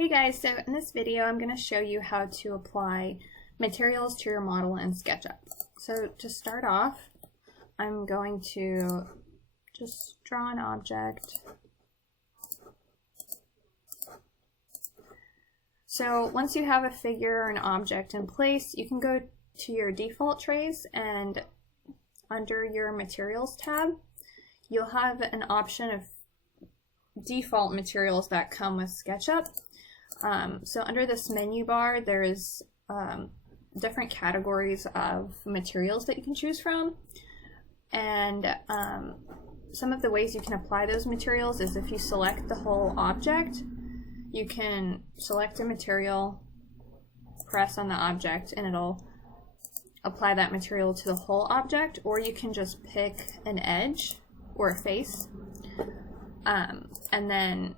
Hey guys, so in this video I'm going to show you how to apply materials to your model in SketchUp. So to start off, I'm going to just draw an object. So once you have a figure or an object in place, you can go to your default trays, and under your materials tab, you'll have an option of default materials that come with SketchUp. So under this menu bar, there's different categories of materials that you can choose from, and some of the ways you can apply those materials is if you select the whole object, you can select a material, press on the object, and it'll apply that material to the whole object, or you can just pick an edge or a face, and then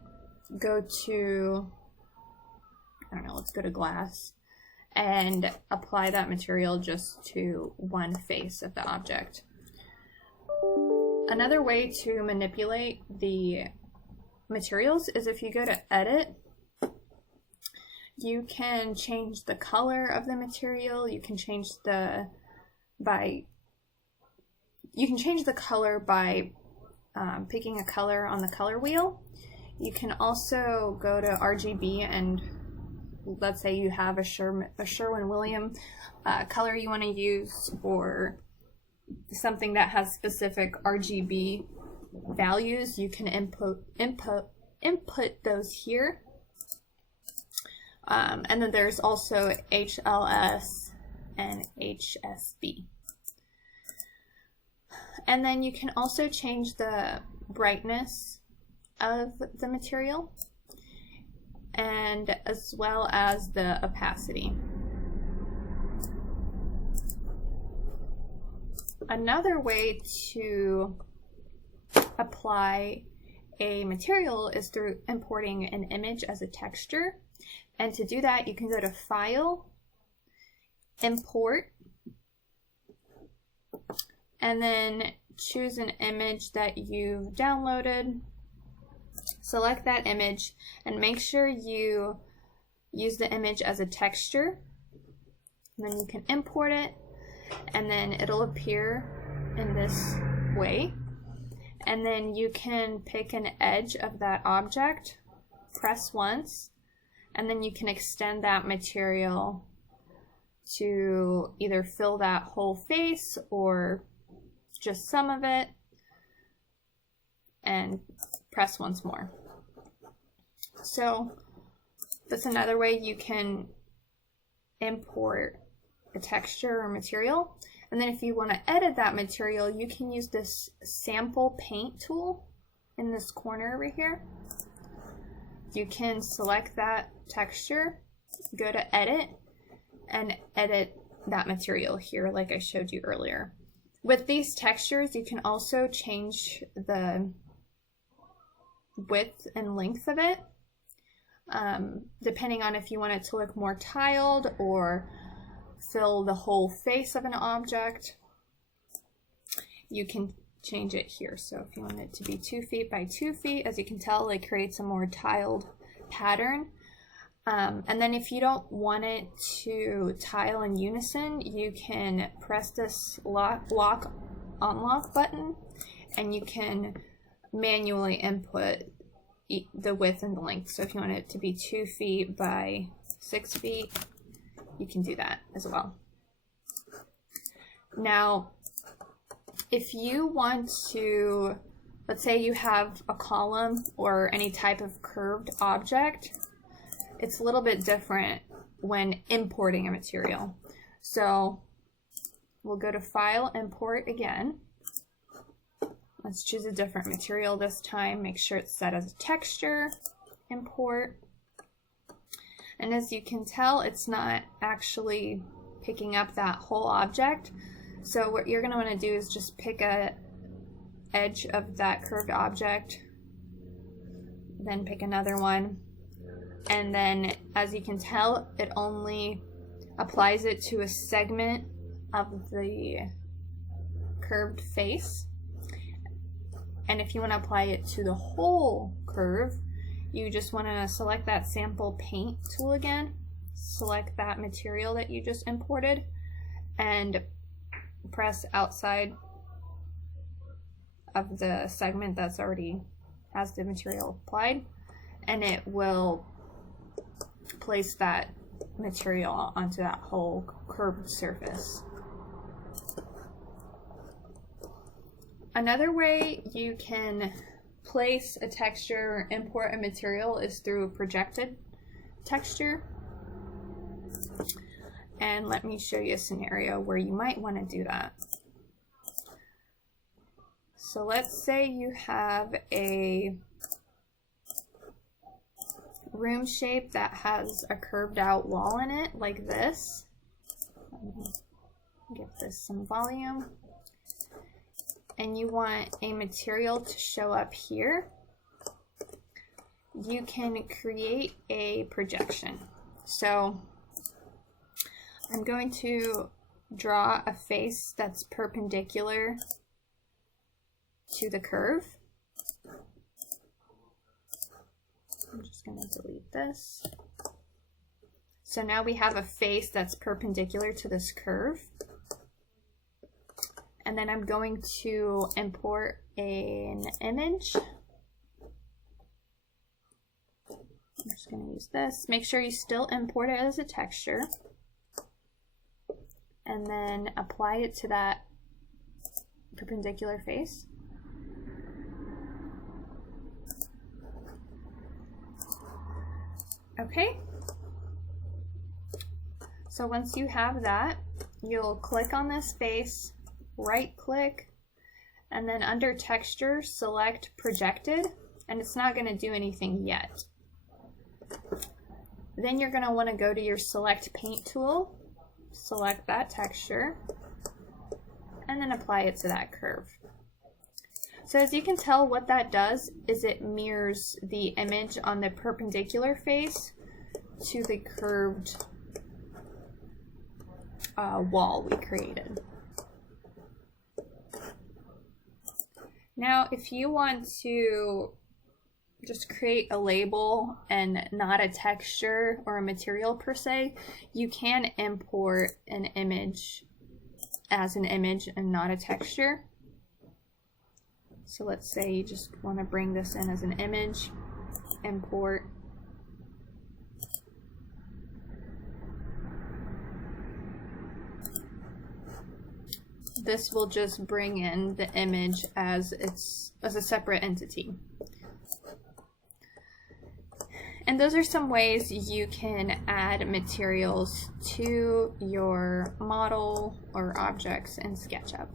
go to, I don't know, let's go to glass, and apply that material just to one face of the object. Another way to manipulate the materials is if you go to edit, you can change the color of the material, you can change the color by picking a color on the color wheel. You can also go to RGB, and let's say you have a Sherwin-Williams color you want to use, or something that has specific RGB values, you can input those here. And then there's also HLS and HSB. And then you can also change the brightness of the material, and as well as the opacity. Another way to apply a material is through importing an image as a texture. And to do that, you can go to File, Import, and then choose an image that you've downloaded. Select that image and make sure you use the image as a texture. And then you can import it, and then it'll appear in this way. And then you can pick an edge of that object, press once, and then you can extend that material to either fill that whole face or just some of it, and press once more. So that's another way you can import a texture or material. And then if you want to edit that material, you can use this sample paint tool in this corner over here. You can select that texture, go to edit, and edit that material here like I showed you earlier. With these textures, you can also change the width and length of it, depending on if you want it to look more tiled or fill the whole face of an object. You can change it here. So if you want it to be 2 feet by 2 feet, as you can tell, it creates a more tiled pattern. And then if you don't want it to tile in unison, you can press this lock unlock button, and you can manually input the width and the length. So if you want it to be 2 feet by 6 feet, you can do that as well. Now, if you want to, let's say you have a column or any type of curved object, it's a little bit different when importing a material. So we'll go to File, Import again. Let's choose a different material this time. Make sure it's set as a texture, import. And as you can tell, it's not actually picking up that whole object. So what you're going to want to do is just pick a edge of that curved object, then pick another one, and then as you can tell, it only applies it to a segment of the curved face. And if you want to apply it to the whole curve, you just want to select that sample paint tool again, select that material that you just imported, and press outside of the segment that's already has the material applied, and it will place that material onto that whole curved surface. Another way you can place a texture or import a material is through a projected texture. And let me show you a scenario where you might want to do that. So let's say you have a room shape that has a curved out wall in it, like this. Let me give this some volume. And you want a material to show up here. You can create a projection. So I'm going to draw a face that's perpendicular to the curve. I'm just going to delete this. So now we have a face that's perpendicular to this curve. And then I'm going to import an image. I'm just going to use this. Make sure you still import it as a texture. And then apply it to that perpendicular face. Okay. So once you have that, you'll click on this face, right click, and then under texture, select projected, and it's not going to do anything yet. Then you're going to want to go to your select paint tool, select that texture, and then apply it to that curve. So as you can tell, what that does is it mirrors the image on the perpendicular face to the curved wall we created. Now, if you want to just create a label and not a texture or a material per se, you can import an image as an image and not a texture. So let's say you just want to bring this in as an image, import. This will just bring in the image as a separate entity. And those are some ways you can add materials to your model or objects in SketchUp.